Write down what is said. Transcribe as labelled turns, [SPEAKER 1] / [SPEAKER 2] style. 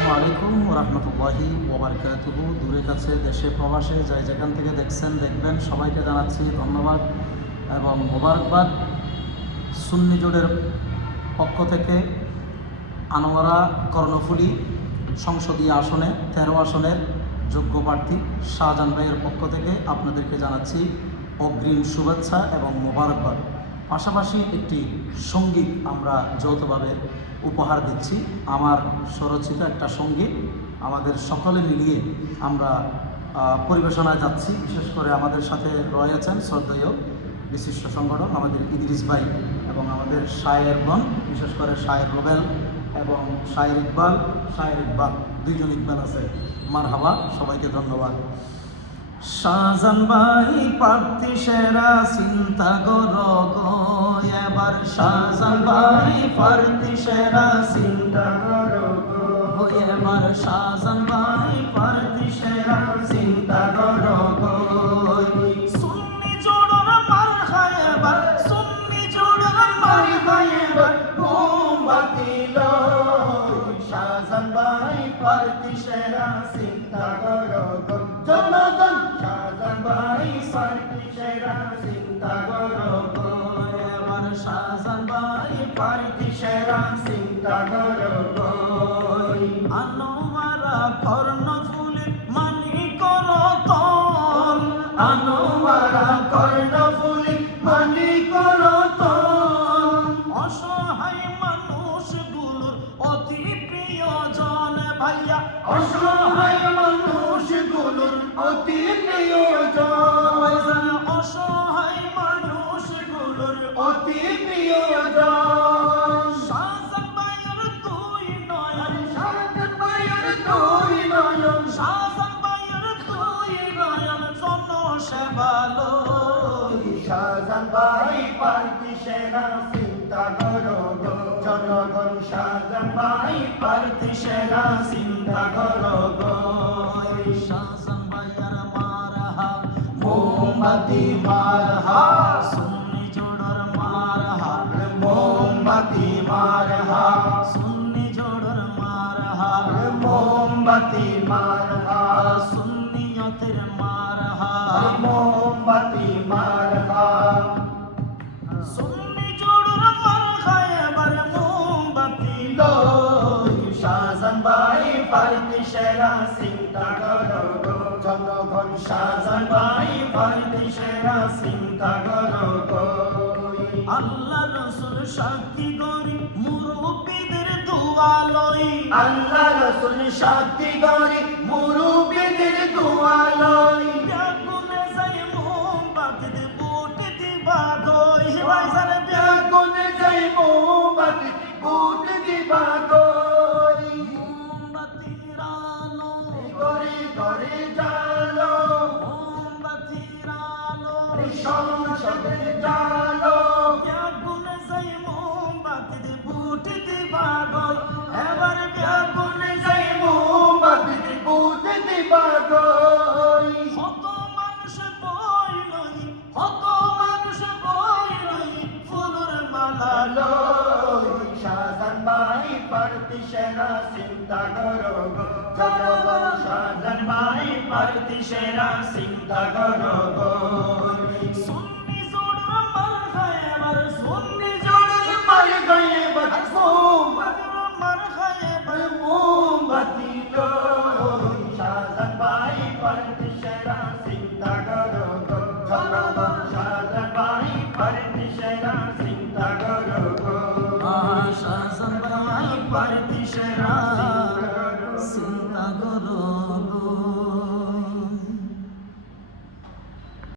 [SPEAKER 1] আসসালামু আলাইকুম রহমতুল্লাহি ওবরকাতুহু দূরে কাছে, দেশে, প্রবাসে যাই যেখান থেকে দেখছেন, দেখবেন, সবাইকে জানাচ্ছি ধন্যবাদ এবং মোবারকবাদ। সুন্নি জোটের পক্ষ থেকে আনোয়ারা কর্ণফুলি সংসদীয় আসনে, তেরো আসনের যোগ্য প্রার্থী শাহজাহান ভাইয়ের পক্ষ থেকে আপনাদেরকে জানাচ্ছি অগ্রিম শুভেচ্ছা এবং মোবারকবাদ। পাশাপাশি একটি সংগীত আমরা যৌথভাবে উপহার দিচ্ছি। আমার স্বরচিত একটা সংগীত। আমাদের সকলে মিলিয়ে আমরা পরিবেশনায় যাচ্ছি। বিশেষ করে আমাদের সাথে রয়েছেন শ্রদ্ধেয় বিশিষ্ট সংগঠন আমাদের ইদ্রিস ভাই এবং আমাদের শায়ের বোন, বিশেষ করে শায়ের রোবেল এবং শায়ের ইকবাল। শায়ের ইকবাল, দুইজন ইকবাল আছে। মার হাবা সবাইকে ধন্যবাদ। শাহজান ভাই প্রার্থী সেরা চিন্তা করো গো। এবার শাহজান ভাই প্রার্থী সেরা চিন্তা করো গো। এবার শাহজান ভাই প্রার্থী সেরা চিন্তা করো গো। সুন্নি জোড়র মার খায় এবার, সুন্নি জোড়র মার খায় এবার মোমবাতি শাহজান ভাই প্রার্থী সেরা চিন্তা করো গো। জনগণ শাহজান ভাই প্রার্থী সেরা চিন্তা করো মানি তল আনোয়ারা কর্ণফুলি মানি করো তল অসহায় মানুষগুলোর অতি প্রিয়জন ভাইয়া। অসহায় মানুষগুলোর অতি প্রিয়জন। অসহায় মানুষগুলোর অতি প্রিয়জন। শাহজান ভাইয়ের দুই নয়ন। দুই নয়ন। শাহজান ভাইয়ের দুই নয়ন
[SPEAKER 2] শাহজান ভাই পার্টি সেনা চিন্তা করো গো। জনগণ শাহজান ভাই পার্টি সেনা চিন্তা করো গো।
[SPEAKER 1] শাহজান ভাইয়ের মারহা
[SPEAKER 2] মোমবাতি মারহা
[SPEAKER 1] সুন্নি জোড়র মারহা
[SPEAKER 2] মোমবাতি মারহা
[SPEAKER 1] সুন্নি জোড়র মারহা
[SPEAKER 2] মোমবাতি মারহা
[SPEAKER 1] সুন্নিয়তের মারহা
[SPEAKER 2] মোমবাতি জনগণ শাহজান ভাই সেরা চিন্তা করো
[SPEAKER 1] আল্লাহ রসুল সাক্ষী গরি মুরব্বীদের দোয়ালই
[SPEAKER 2] আল্লাহ রসুল শান্তি গরি মুরুবিদের দোয়া লই।
[SPEAKER 1] ব্যাকুলে যাই মোমবাতি বুট দিবা দই ভাইজান
[SPEAKER 2] ব্যাগুন যাই মোমবাতি বুট দিবা গই
[SPEAKER 1] লই
[SPEAKER 2] শাহজান ভাই পার্টি সেরা চিন্তা করো শাহজান ভাই পার্টি সেরা চিন্তা করো
[SPEAKER 1] সুন্নি জোড় মার হয় আমার সুন্নি
[SPEAKER 2] পার্থিসরা